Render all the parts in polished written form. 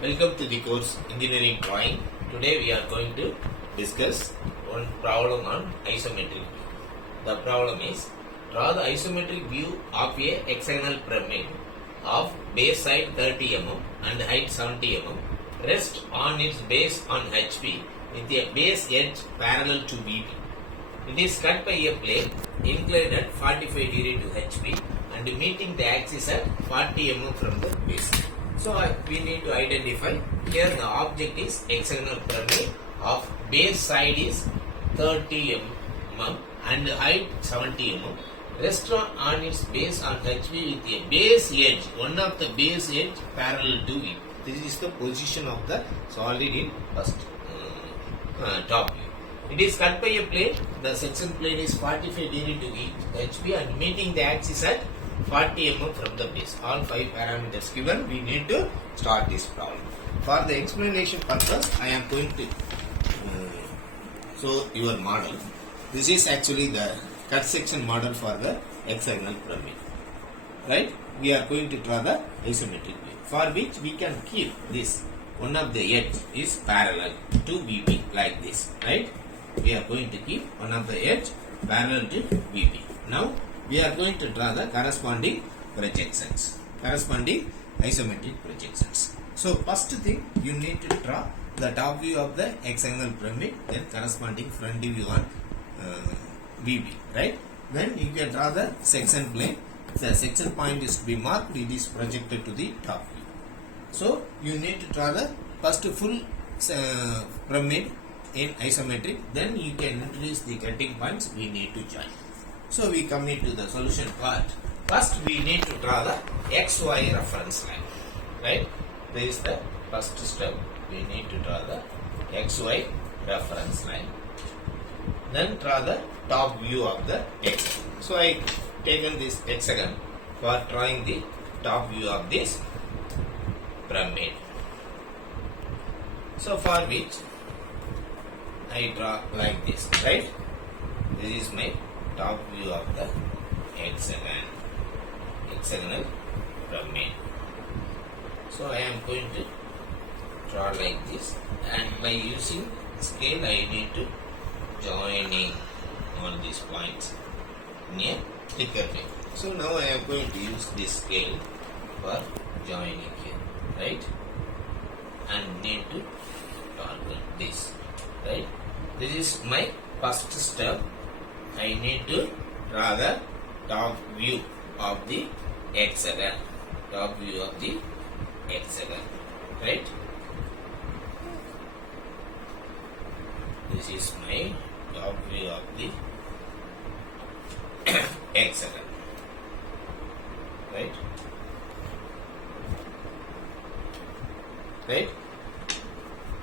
Welcome to the course Engineering Drawing. Today we are going to discuss one problem on isometric view. The problem is, draw the isometric view of a hexagonal pyramid of base side 30 mm and height 70 mm. Rest on its base on HP with a base edge parallel to VP. It is cut by a plane inclined at 45 degree to HP and meeting the axis at 40 mm from the base. So we need to identify. Here the object is hexagonal pyramid of base side is 30 mm and height 70 mm. Rest on its base on HP with a base edge, one of the base edge parallel to it. This is the position of the solid in first top view. It is cut by a plane. The section plane is 45 degree to HP and meeting the axis at 40 mm from the base. All 5 parameters given. We need to start this problem. For the explanation purpose, I am going to show your model. This is actually the cut section model for the hexagonal pyramid. Right? We are going to draw the isometric view, for which we can keep this. One of the edge is parallel to VP like this. Right? We are going to keep one of the edge parallel to VP. Now we are going to draw the corresponding projections, corresponding isometric projections. So first thing, you need to draw the top view of the hexagonal pyramid, then corresponding front view on VP, right? Then you can draw the section plane. The section point is to be marked, it is projected to the top view. So you need to draw the first full pyramid in isometric, then you can introduce the cutting points we need to join. So we come into the solution part. First we need to draw the XY reference line, right? This is the first step. We need to draw the XY reference line. Then draw the top view of the hexagon. So I taken this hexagon for drawing the top view of this pyramid. So for which I draw like this, right? This is my top view of the hexagonal pyramid. So I am going to draw like this, and by using scale I need to joining all these points in a thicker way. So now I am going to use this scale for joining here, right? And need to target this, right? This is my first step. I need to draw the top view of the hexagon, top view of the hexagon, right? This is my top view of the hexagon, right? Right?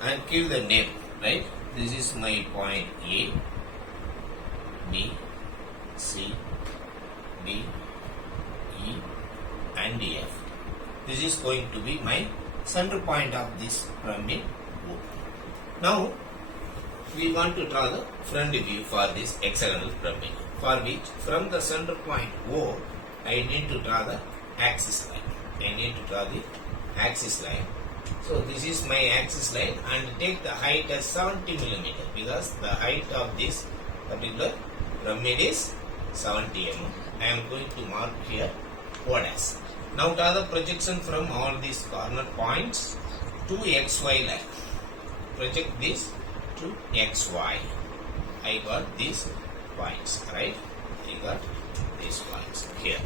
And give the name, right? This is my point A, B, C, D, E and F. This is going to be my center point of this pyramid. Now we want to draw the front view for this hexagonal pyramid, for which from the center point O I need to draw the axis line. I need to draw the axis line. So this is my axis line and take the height as 70 mm because the height of this particular pyramid is 70 mm. I am going to mark here O dash. Now draw the projection from all these corner points to XY line. Project this to XY. I got these points, right? I got these points here.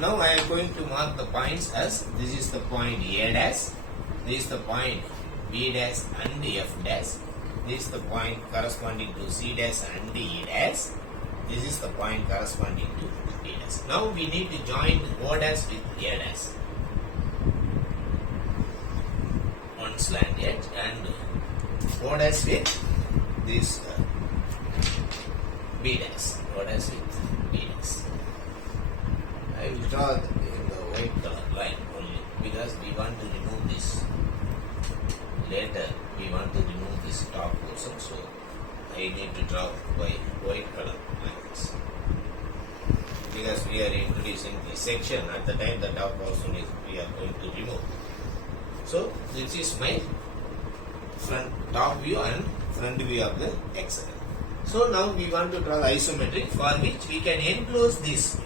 Now I am going to mark the points as this is the point A dash, this is the point B dash and F dash, this is the point corresponding to C dash and E dash, this is the point corresponding to D dash. Now we need to join O dash with A dash, one slant edge, and O dash with this B dash, O dash with B dash. I will draw in the white color line only because we want to remove this. Later we want to remove this top portion, so I need to draw by white color lines. Because we are introducing the section at the time the top portion is we are going to remove. So this is my top view and front view of the hexagon. So now we want to draw the isometric, for which we can enclose this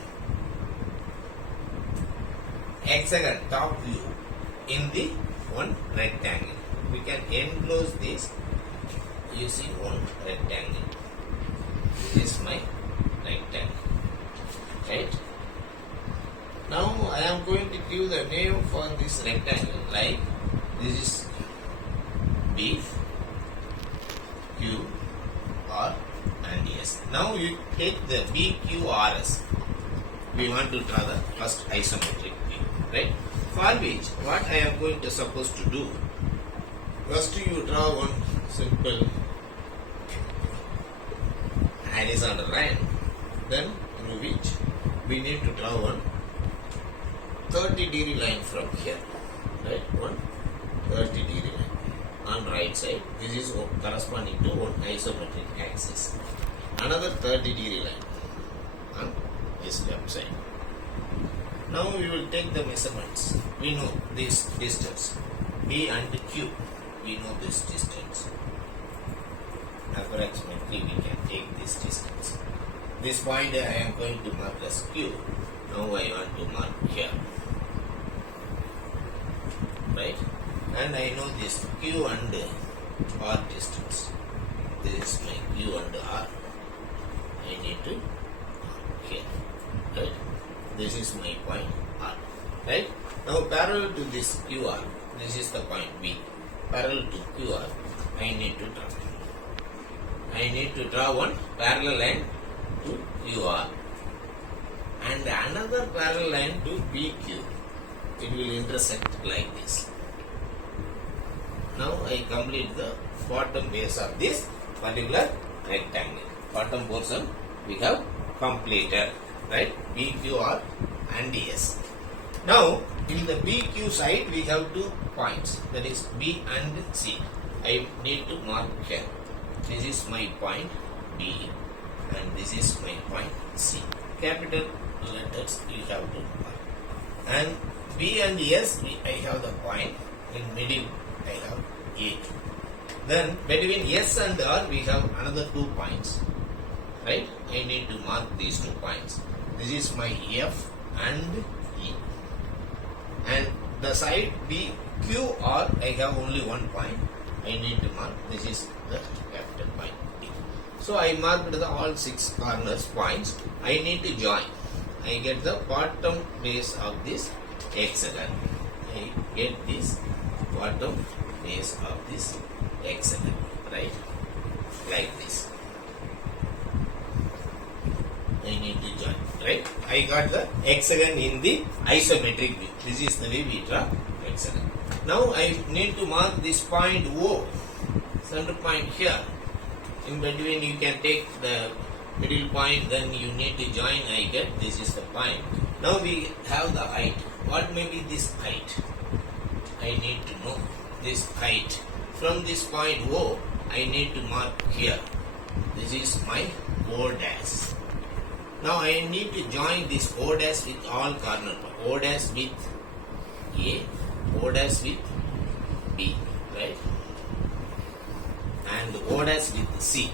hexagon top view in the one rectangle. We can enclose this using one rectangle. This is my rectangle, right? Now I am going to give the name for this rectangle, like this is B, Q, R and S. Now you take the B, Q, R, S. We want to draw the first isometric view, right? For which, what I am going to suppose to do, first you draw one simple horizontal line, then through which we need to draw one 30-degree line from here, right? One 30-degree line on right side. This is corresponding to one isometric axis. Another 30-degree line on this left side. Now we will take the measurements. We know this distance, B and Q. We know this distance. Approximately we can take this distance. This point I am going to mark as Q. Now I want to mark here, right? And I know this Q and R distance. This is my Q and R. I need to mark here, right? This is my point R, right? Now parallel to this QR, this is the point B. Parallel to QR, I need to draw. I need to draw one parallel line to QR and another parallel line to BQ. It will intersect like this. Now I complete the bottom base of this particular rectangle. Bottom portion we have completed, right? BQR and S. Now in the BQ side we have 2 points, that is B and C. I need to mark here. This is my point B and this is my point C. Capital letters you have to mark. And B and S I have the point, in middle I have A. Then between S and R we have another 2 points, right? I need to mark these 2 points. This is my F and E. And the side BQR I have only 1 point. I need to mark. This is the capital point D. So I marked the all 6 corners points. I need to join. I get the bottom base of this hexagon. I get this bottom base of this hexagon, right? Like this. I need to join, right? I got the hexagon in the isometric view. This is the way we draw hexagon. Now I need to mark this point O, center point here. In between you can take the middle point, then you need to join. I get this is the point. Now we have the height. What may be this height? I need to know this height. From this point O, I need to mark here. This is my O dash. Now I need to join this O dash with all corner. O dash with A, O dash with B, right? And O dash with C,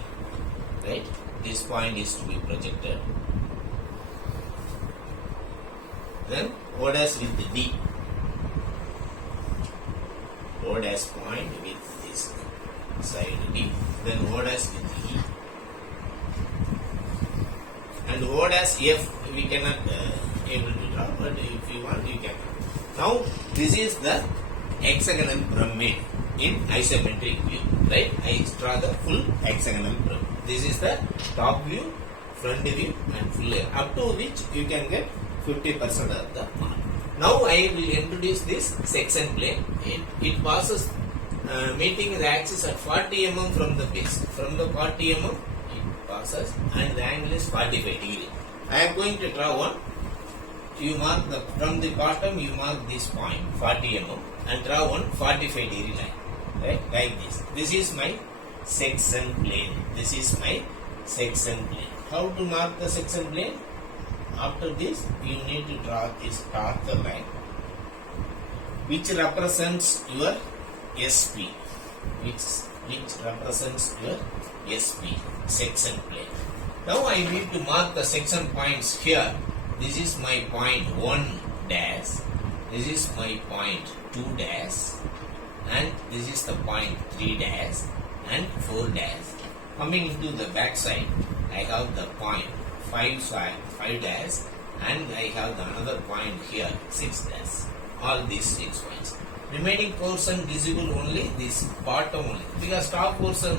right? This point is to be projected. Then O dash with D. O dash point with this side D. Then O dash with E. And O dash F we cannot able to draw, but if you want you can. Now this is the hexagonal pyramid in isometric view, right? I draw the full hexagonal pyramid. This is the top view, front view and full layer, up to which you can get 50% of the mark. Now I will introduce this section plane. It passes meeting the axis at 40 mm from the base. From the 40 mm it passes and the angle is 45 degree. I am going to draw one. You mark the from the bottom you mark this point 40 mm and draw one 45 degree line, right? Like this. This is my section plane. This is my section plane. How to mark the section plane? After this you need to draw this darker line which represents your SP, which represents your SP, section plane. Now I need to mark the section points here. This is my point 1 dash, this is my point 2 dash, and this is the point 3 dash and 4 dash. Coming into the back side, I have the point 5 dash, and I have another point here 6 dash. All these 6 points. Remaining portion visible only this bottom only, because top portion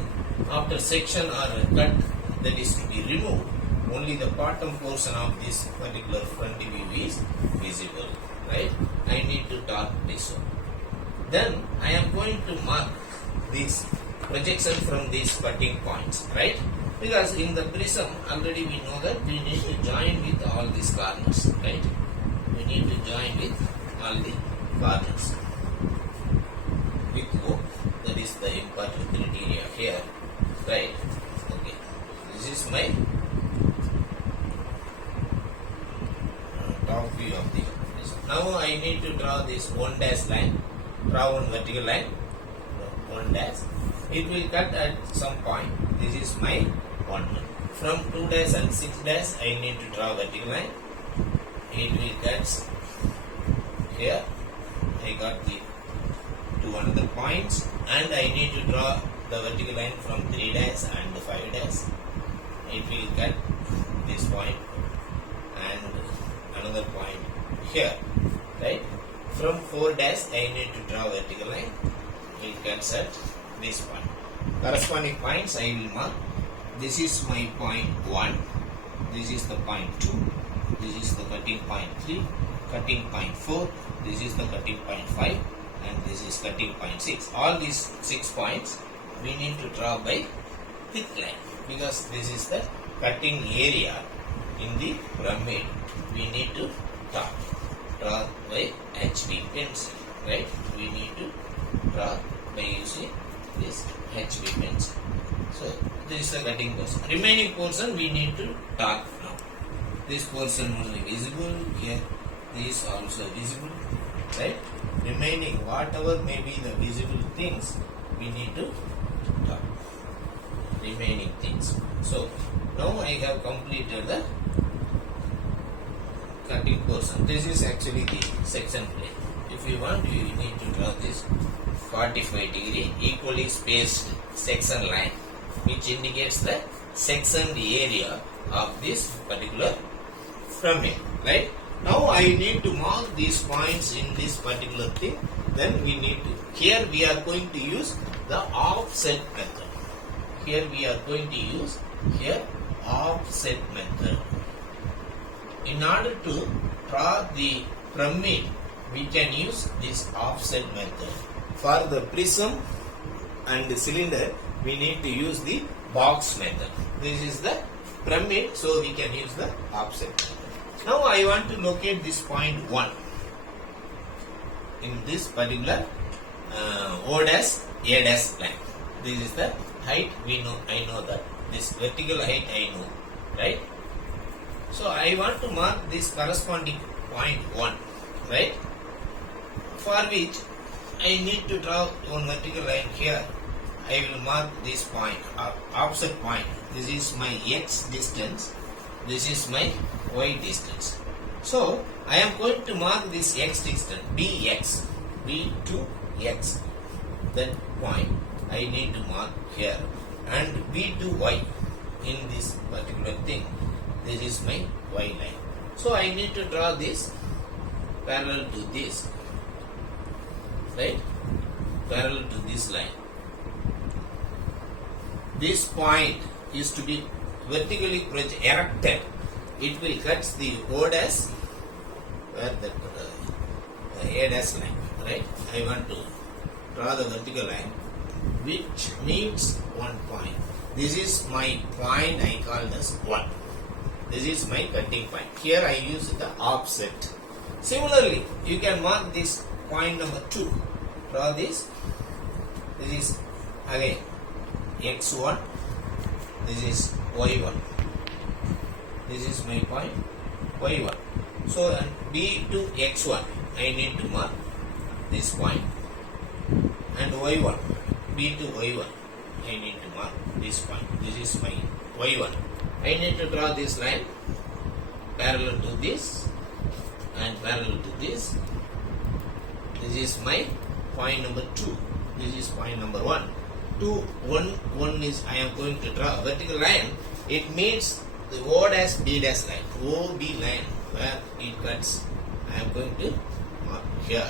after section or cut, that is to be removed. Only the bottom portion of this particular front view is visible, right? I need to talk this one. Then I am going to mark this projection from these cutting points, right? Because in the prism already we know that we need to join with all these corners, right? We need to join with all the corners with O. That is the important criteria here, right? Okay, this is my top view of the prism. Now I need to draw this 1 dash line. Draw one vertical line, 1 dash. It will cut at some point. This is my 1. From 2 dash and 6 dash, I need to draw vertical line. It will cut here. I got the 2 another points, and I need to draw the vertical line from 3 dash and 5 dash. It will cut this point and another point here, right? From 4 dash, I need to draw vertical line. It cuts at this point. Corresponding points I will mark. This is my point 1. This is the point 2. This is the cutting point 3. Cutting point 4. This is the cutting point 5. And this is cutting point 6. All these 6 points we need to draw by thick line, because this is the cutting area in the pyramid. We need to draw by HB pencil, right? We need to draw by using this HB pencil. So this is the cutting portion. Remaining portion we need to talk now. This portion only visible here. This also visible, right? Remaining whatever may be the visible things, we need to talk. Remaining things. So now I have completed the cutting portion. This is actually the section plane. If you want, you need to draw this 45-degree equally spaced section line, which indicates the sectioned area of this particular pyramid, right? Now I need to mark these points in this particular thing. Then we need to, here we are going to use the offset method. Here we are going to use offset method. In order to draw the pyramid, we can use this offset method. For the prism and the cylinder, we need to use the box method. This is the pyramid, so we can use the offset method. Now I want to locate this point 1 in this particular O dash A dash line. This is the height we know. I know that this vertical height I know, right? So I want to mark this corresponding point 1, right? For which I need to draw one vertical line here. I will mark this point, offset point. This is my x distance. This is my y distance. So I am going to mark this x distance, bx, b to x. That point I need to mark here, and b to y in this particular thing. This is my y line. So I need to draw this parallel to this, right? Parallel to this line. This point is to be vertically erected. It will cut the O dash where the A dash line, right? I want to draw the vertical line which meets one point. This is my point I call this 1. This is my cutting point. Here I use the offset. Similarly, you can mark this point number 2. Draw this. This is again x1. This is y1. This is my point y1. So and b to x1 I need to mark this point, and y1, B to y1, I need to mark this point. This is my y1. I need to draw this line parallel to this and parallel to this. This is my point number 2. This is point number 1. 2, 1, 1 is I am going to draw a vertical line. It meets the O dash B dash line, OB line where it cuts. I am going to mark here.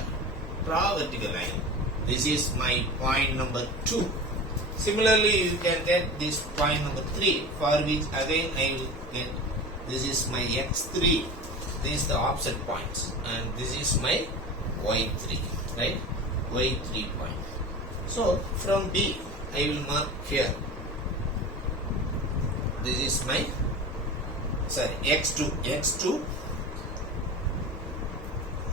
Draw vertical line. This is my point number 2. Similarly, you can get this point number 3, for which again I will get, this is my x3. This is the opposite points, and this is my y3, right? y3 point. So from B, I will mark here. This is my x2, x2,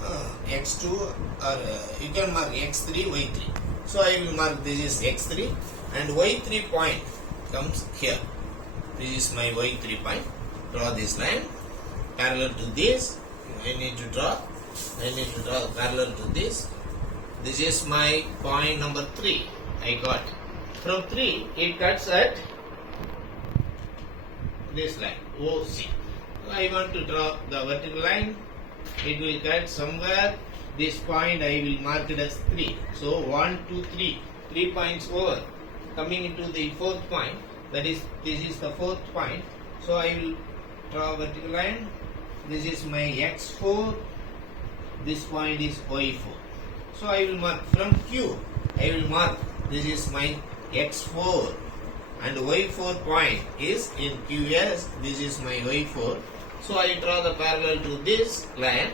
or you can mark x3, y3. So I will mark this is x3, and y3 point comes here. This is my y3 point. Draw this line parallel to this. I need to draw parallel to this. This is my point number 3. I got. From 3, it cuts at this line, OC. So I want to draw the vertical line. It will cut somewhere. This point I will mark it as 3. So 1, 2, 3. 3 points over. Coming into the 4th point. That is, this is the 4th point. So I will draw a vertical line. This is my x4. This point is y4. So I will mark from Q. I will mark this is my x4, and y4 point is in QS. This is my y4. So I draw the parallel to this line,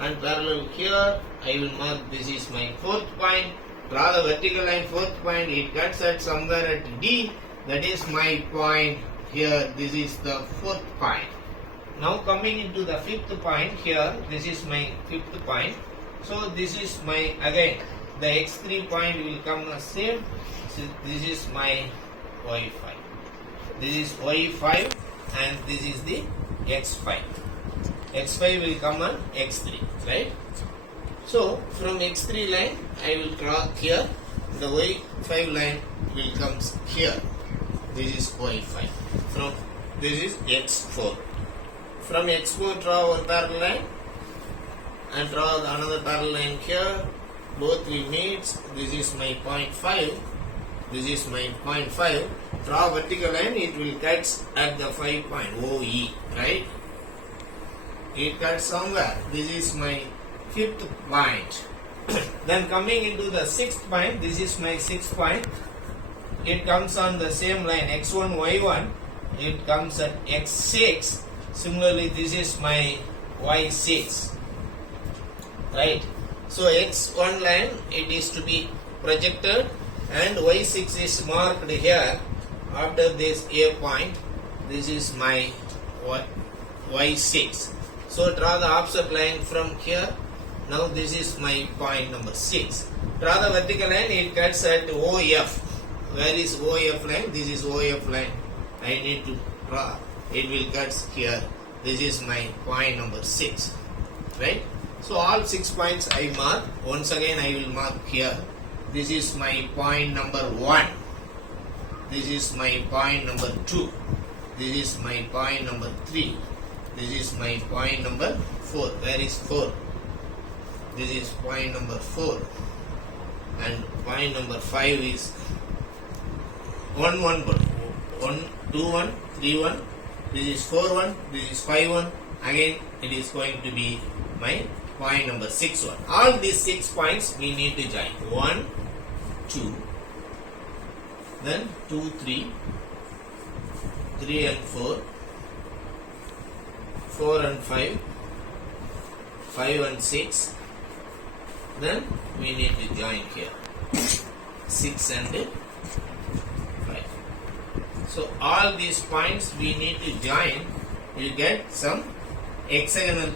and parallel here I will mark this is my 4th point. Draw the vertical line 4th point. It cuts at somewhere at D. That is my point here. This is the 4th point. Now coming into the 5th point here. This is my 5th point. So this is my, again, the x3 point will come as same. So this is my y5. This is y5, and this is the x5. x5 will come on x3, right? So from x3 line I will draw here. The y5 line will come here. This is y5. From this is x4. From x4 draw one parallel line and draw another parallel line here. Both will meet. This is my point 5. This is my point 5. Draw vertical line. It will cut at the 5 point OE, right? It cuts somewhere. This is my 5th point. Then coming into the 6th point. This is my 6th point. It comes on the same line x1, y1. It comes at x6. Similarly, this is my y6, right? So x1 line, it is to be projected, and y6 is marked here after this A point. This is my y6. So draw the opposite line from here. Now this is my point number 6. Draw the vertical line. It cuts at OF. Where is OF line? This is OF line. I need to draw. It will cut here. This is my point number 6, right? So all 6 points I mark. Once again I will mark here. This is my point number 1. This is my point number 2. This is my point number 3. This is my point number 4. Where is 4? This is point number 4. And point number 5 is 1, 1, 1, 2, 1, 3, 1. This is 4, 1. This is 5, 1. Again, it is going to be my point number 6, 1. All these 6 points we need to join. 1, 2, then 2, 3, 3 and 4, 4 and 5, 5 and 6. Then we need to join here 6 and 5. So all these points we need to join. You get some hexagonal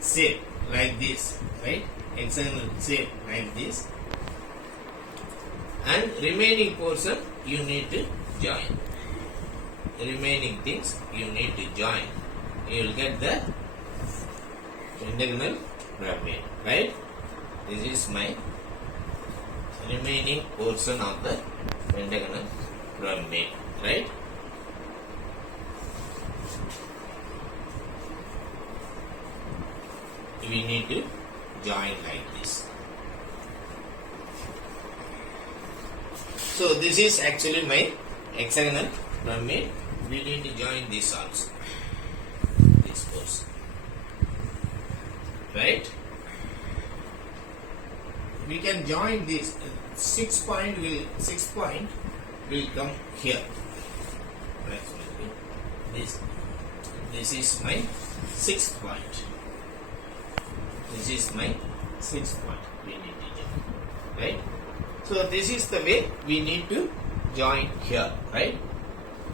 shape like this, right? Hexagonal shape like this, and remaining portion you need to join. The remaining things you need to join. You will get the pentagonal pyramid, right? This is my remaining portion of the pentagonal pyramid, right? We need to join like this. So this is actually my hexagonal pyramid. We need to join this also. This portion. Right? We can join this. 6 point will come here. This is my 6th point. This is my 6th point. We need to join. Right? So this is the way we need to join here. Right?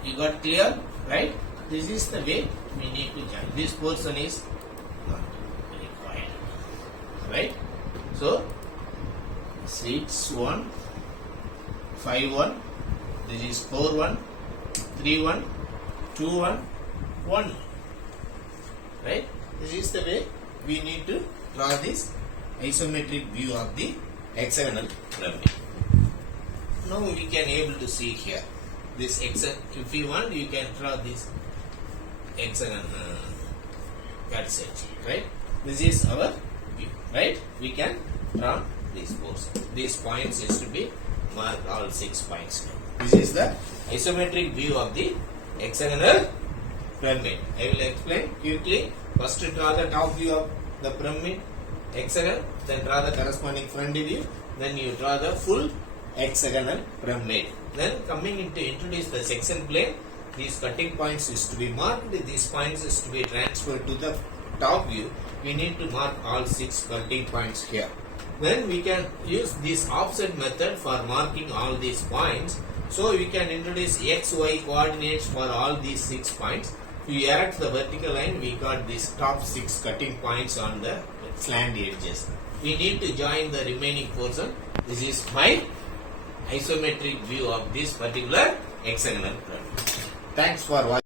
You got clear? Right? This is the way we need to join. This portion is not required. Right? So 6 1 5 1, this is 4 1 3 1 2 1 1, right? This is the way we need to draw this isometric view of the hexagonal pyramid. Now we can able to see here this if you want, you can draw this hexagon cut section, right? This is our view, right? We can draw this portion. These points is to be marked, all 6 points. This is the isometric view of the hexagonal pyramid. I will explain quickly. First draw the top view of the pyramid hexagon, then draw the corresponding front view, then you draw the full hexagonal pyramid. Then coming into introduce the section plane, these cutting points is to be marked, these points is to be transferred to the top view. We need to mark all 6 cutting points here. Then we can use this offset method for marking all these points. So we can introduce x, y coordinates for all these 6 points. If we erect the vertical line, we got these top 6 cutting points on the slant edges. We need to join the remaining portion. This is my isometric view of this particular hexagonal pyramid. Thanks for watching.